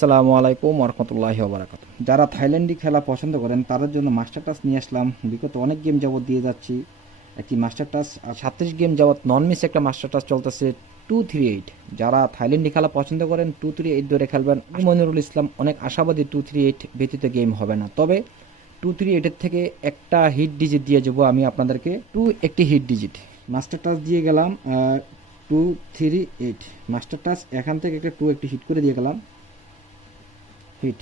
আসসালামু আলাইকুম ওরহমতুল্লাহি ওবারাকাতু। যারা থাইল্যান্ডি খেলা পছন্দ করেন তাদের জন্য মাস্টার টাচ নিয়ে আসলাম। বিগত অনেক গেম যাবত দিয়ে যাচ্ছি একটি মাস্টার টাচ, 37 গেম যাবত নন মিস একটা মাস্টার টাচ চলতেছে 238। যারা থাইল্যান্ডি খেলা পছন্দ করেন 238 ধরে খেলবেন। আমি মনিরুল ইসলাম অনেক আশাবাদী 238 ব্যতীত গেম হবে না, তবে 238-এর থেকে একটা হিট ডিজিট দিয়ে যাবো আমি আপনাদেরকে। একটি হিট ডিজিট মাস্টার টাচ দিয়ে গেলাম 238 মাস্টার টাচ। এখান থেকে একটি হিট করে দিয়ে গেলাম, হিট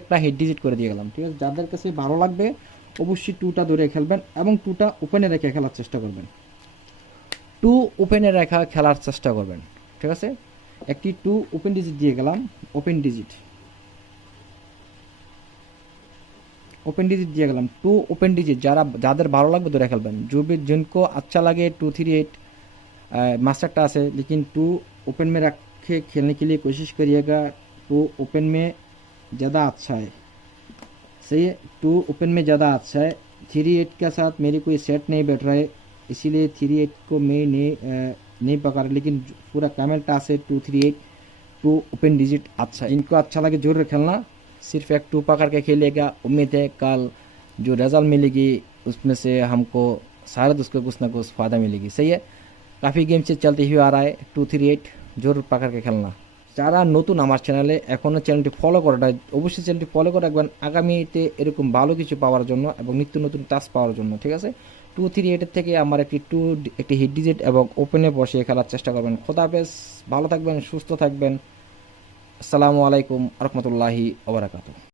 একটা হিট ডিজিট করে দিয়ে গেলাম। ঠিক আছে, যাদের কাছে ভালো লাগবে অবশ্যই টুটা ধরে খেলবেন এবং টুটা ওপেনে রেখে খেলার চেষ্টা করবেন। ওপেনে রেখা খেলার চেষ্টা করবেন। ঠিক আছে, একটি ওপেন ডিজিট দিয়ে গেলাম। ওপেন ডিজিট দিয়ে গেলাম ওপেন ডিজিট। যাদের ভালো লাগবে ধরে খেলবেন। जो भी जिनको अच्छा लगे 238 मास्टर टास है, लेकिन ओपन में रख के खेलने के लिए कोशिश करिएगा। ओपन में ज़्यादा अच्छा है। सही है, ओपन में ज़्यादा अच्छा है। 38 के साथ मेरी कोई सेट नहीं बैठ रहा है, इसीलिए 38 को मैं नहीं पकड़, लेकिन पूरा कैमल टास है 238। ओपन डिजिट अच्छा है, इनको अच्छा लगे जरूर खेलना। सिर्फ एक पकड़ के खेलेगा। उम्मीद है कल जो रिजल्ट मिलेगी उसमें से हमको शायद उसको कुछ ना कुछ फ़ायदा मिलेगी। सही है, काफ़ी गेम से चलते हुए आ रहा है 238, जरूर पकड़ के खेलना। যারা নতুন আমার চ্যানেলে এখনও চ্যানেলটি ফলো করাটা, অবশ্যই চ্যানেলটি ফলো করে রাখবেন আগামীতে এরকম ভালো কিছু পাওয়ার জন্য এবং নিত্য নতুন টাচ পাওয়ার জন্য। ঠিক আছে, 238-এর থেকে আমার একটি হিট ডিজিট এবং ওপেনে বসিয়ে খেলার চেষ্টা করবেন। খোদা হাফেজ, ভালো থাকবেন, সুস্থ থাকবেন। আসসালামু আলাইকুম রহমতুল্লাহি ওবারাকাতু।